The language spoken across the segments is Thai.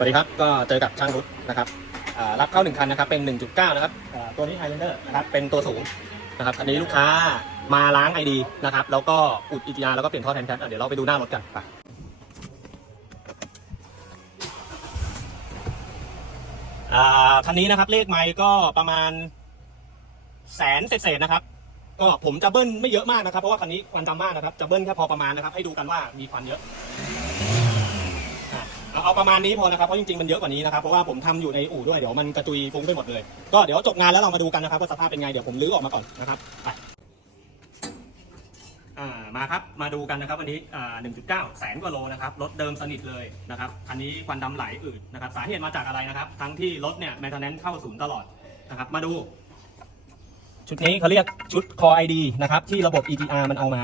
วัสดีครับ ก็เจอกับช่างรุดนะครับรับเข้าหนึ่งคันนะครับ เป็น 1.9 นะครับตัวนี้ไฮเลนเดอร์นะครับ เป็นตัวสูงนะครับ อันนี้ลูกค้ามาล้างไอดีนะครับ แล้วก็อุด EGR แล้วก็เปลี่ยนท่อแทนแคทเดี๋ยวเราไปดูหน้ารถกันไปอ่าคันนี้นะครับเลขไมค์ก็ประมาณแสนเศษๆนะครับ ก็ผมจะเบิ้ลไม่เยอะมากนะครับ เพราะว่าคันนี้ควันดำมากนะครับ จะเบิ้ลแค่พอประมาณนะครับ ให้ดูกันว่ามีควันเยอะ เอาประมาณนี้พอนะครับเพราะจริงๆมันเยอะกว่านี้นะครับเพราะว่าผมทำอยู่ในอู่ด้วยเดี๋ยวมันกระจุยฟุ้งไปหมดเลย ก็เดี๋ยวจบงานแล้วเรามาดูกันนะครับว่าสภาพเป็นไงเดี๋ยวผมลื้อออกมาก่อนนะครับไปอ่ามาครับมาดูกันนะครับวันนี้อ่า1.9 แสนกว่าโลนะครับรถเดิมสนิทเลยนะครับคันนี้ควันดำไหลอืดนะครับสาเหตุมาจากอะไรนะครับ ทั้งที่รถเนี่ยแมนเทนแนนเข้าศูนย์ตลอดนะครับมาดู ชุดนี้เขาเรียกชุด Core ID นะครับที่ระบบ EGR มันเอามา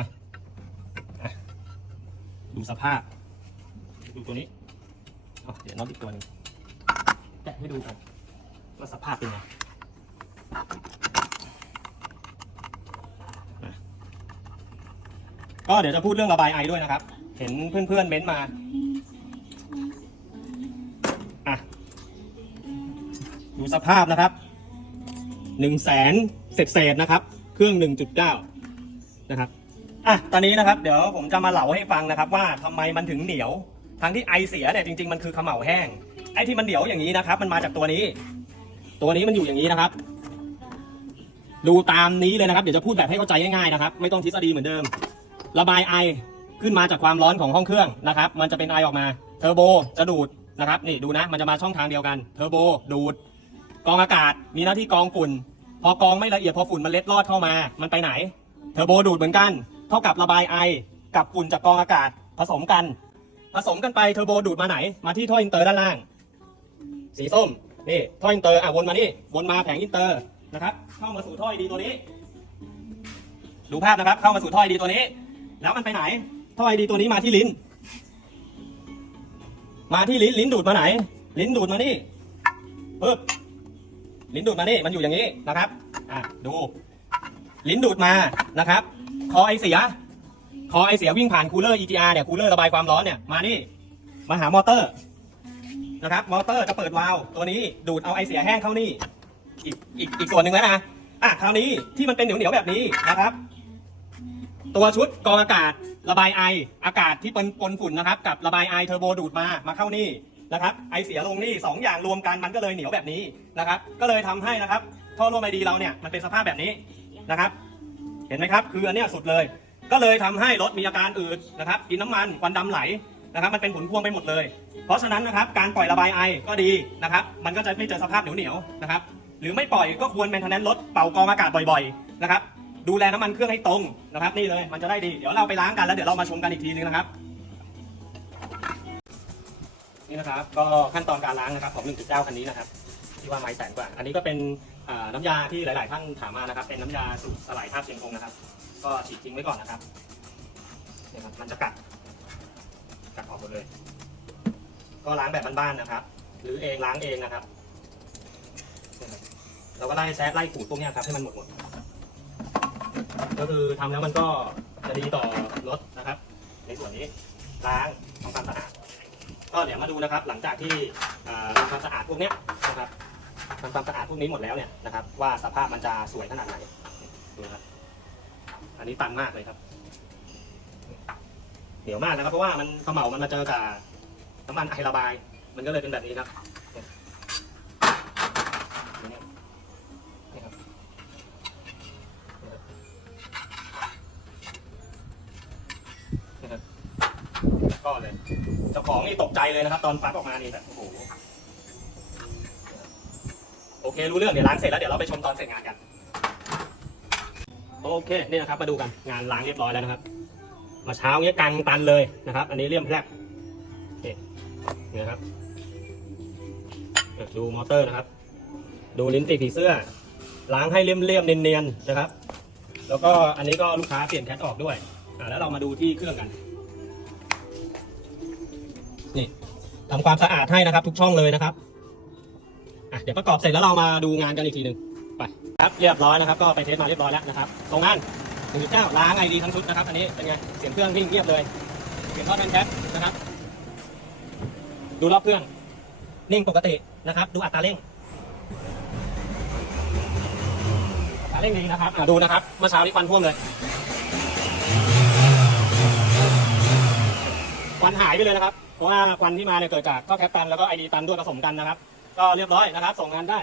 อะดูสภาพ ดูตัวนี้ เอาเดี๋ยวน็อตอีกตัวหนึงแกะให้ดูกันว่าสภาพเป็นไงอะก็เดี๋ยวจะพูดเรื่องระบายไอด้วยนะครับ เห็นเพื่อนๆเม้นต์มา อะ ดูสภาพนะครับ หนึ่งแสนเศษๆนะครับ เครื่อง1.9นะครับ อะ ตอนนี้นะครับ เดี๋ยวผมจะมาเล่าให้ฟังนะครับ ว่าทำไมมันถึงเหนียว ทั้งที่ไอเสียเนี่ยจริงๆมันคือเขม่าแห้ง ไอที่มันเหนียวอย่างนี้นะครับ มันมาจากตัวนี้ ตัวนี้มันอยู่อย่างนี้นะครับ ดูตามนี้เลยนะครับ เดี๋ยวจะพูดแบบให้เข้าใจง่ายๆนะครับ ไม่ต้องทฤษฎีเหมือนเดิม ระบายไอขึ้นมาจากความร้อนของห้องเครื่องนะครับ มันจะเป็นไอออกมา เทอร์โบจะดูดนะครับ นี่ดูนะ มันจะมาช่องทางเดียวกัน เทอร์โบดูด กองอากาศมีหน้าที่กองฝุ่น พอกองไม่ละเอียดพอฝุ่นมันเล็ดลอดเข้ามา มันไปไหน เทอร์โบดูดเหมือนกัน เท่ากับระบายไอกับฝุ่นจากกองอากาศผสมกัน ผสมกันไปเทอร์โบดูดมาไหน มาที่ท่ออินเตอร์ด้านล่าง สีส้มนี่ท่ออินเตอร์อะวนมานี่วนมาแผงอินเตอร์นะครับ เข้ามาสู่ท่อไอดีตัวนี้ ดูภาพนะครับ เข้ามาสู่ท่อไอดีตัวนี้ แล้วมันไปไหน ท่อไอดีตัวนี้มาที่ลิ้น มาที่ลิ้นลิ้นดูดมาไหน ลิ้นดูดมานี่ปึ๊บลิ้นดูดมานี่มันอยู่อย่างนี้นะครับอะดู ลิ้นดูดมานะครับ คอไอเสีย คอไอเสียวิ่งผ่านคูลเลอร์ EGR เนี่ยคูลเลอร์ระบายความร้อนเนี่ยมานี่มาหามอเตอร์นะครับมอเตอร์จะเปิดวาล์วตัวนี้ดูดเอาไอเสียแห้งเข้านี่อีกอีกอีกส่วนหนึ่งแล้วนะอะคราวนี้ที่มันเป็นเหนียวเหนียวๆแบบนี้นะครับ ตัวชุดกรองอากาศระบายไออากาศที่ปนปนฝุ่นนะครับกับระบายไอเทอร์โบดูดมามาเข้านี่นะครับไอเสียลงนี่สองอย่างรวมกันมันก็เลยเหนียวแบบนี้นะครับ ก็เลยทำให้นะครับท่อร่วมไอดีเราเนี่ยมันเป็นสภาพแบบนี้นะครับ เห็นไหมครับ คืออันเนี้ยสุดเลย ก็เลยทำให้รถมีอาการอืดนะครับกินน้ำมันควันดำไหลนะครับ มันเป็นผลพวงไปหมดเลย เพราะฉะนั้นนะครับการปล่อยระบายไอก็ดีนะครับ มันก็จะไม่เจอสภาพเหนียวเหนียวๆนะครับ หรือไม่ปล่อยก็ควรแมนเทนแนนรถเป่ากองอากาศบ่อยๆนะครับ ดูแลน้ำมันเครื่องให้ตรงนะครับ นี่เลยมันจะได้ดี เดี๋ยวเราไปล้างกันแล้วเดี๋ยวเรามาชมกันอีกทีนึงนะครับ นี่นะครับ ก็ขั้นตอนการล้างนะครับของ1.9คันนี้นะครับที่ว่าไม้แสนกว่า อันนี้ก็เป็นน้ำยาที่หลาย ๆ ท่านถามมานะครับ เป็นน้ำยาสูตรสลายธาตุเชียงคงนะครับ ก็ฉีดทิ้งไว้ก่อนนะครับเนี่ยครับมันจะกัดกัดออกหมดเลย ก็ล้างแบบบ้านๆนะครับ หรือเองล้างเองนะครับ เราก็ไล่แซะไล่ขูดพวกเนี้ยครับให้มันหมดหมด ก็คือทำแล้วมันก็จะดีต่อรถนะครับ ในส่วนนี้ล้างทำความสะอาด ก็เดี๋ยวมาดูนะครับ หลังจากที่ทำความสะอาดพวกเนี้ยนะครับทำความสะอาดพวกนี้หมดแล้วเนี่ยนะครับ ว่าสภาพมันจะสวยขนาดไหนดูนะครับ อันนี้ตันมากเลยครับ เหนียวมากนะครับ เพราะว่ามันเขม่ามันมาเจอกับน้ำมันไอระบาย มันก็เลยเป็นแบบนี้ครับเนี่ยนี่ครับนี่ครับก็เลยเจ้าของนี่ตกใจเลยนะครับ ตอนฟักออกมานี่แบบโอ้โหโอเครู้เรื่องเดี๋ยวล้างเสร็จแล้วเดี๋ยวเราไปชมตอนเสร็จงานกัน โอเคนี่นะครับมาดูกันงานล้างเรียบร้อยแล้วนะครับ มาเช้าเนี้ยกังตันเลยนะครับ อันนี้เลี่ยมแพรบนี่นี่นะครับดูมอเตอร์นะครับ ดูลิ้นติดผีเสื้อ ล้างให้เลี่ยมๆเนียนๆนะครับ แล้วก็อันนี้ก็ลูกค้าเปลี่ยนแคทออกด้วยแล้วเรามาดูที่เครื่องกันนี่ทำความสะอาดให้นะครับ ทุกช่องเลยนะครับอะเดี๋ยวประกอบเสร็จแล้วเรามาดูงานกันอีกทีหนึ่ง ไปครับเรียบร้อยนะครับก็ไปเทสมาเรียบร้อยแล้วนะครับตรงนั้น1.9ล้างไอดีทั้งชุดนะครับอันนี้เป็นไงเสียงเครื่องวิ่งเงียบเลยเสียงท่อแมนแคปนะครับ ดูรอบเครื่องนิ่งปกตินะครับ ดูอัตราเร่งอัตราเร่งดีนะครับอะดูนะครับเมื่อเช้านี้ควันท่วมเลยควันหายไปเลยนะครับเพราะว่าควันที่มาเนี่ยเกิดจากท่อแคปตันแล้วก็ไอดีตันด้วยผสมกันนะครับ ก็เรียบร้อยนะครับ ส่งงานได้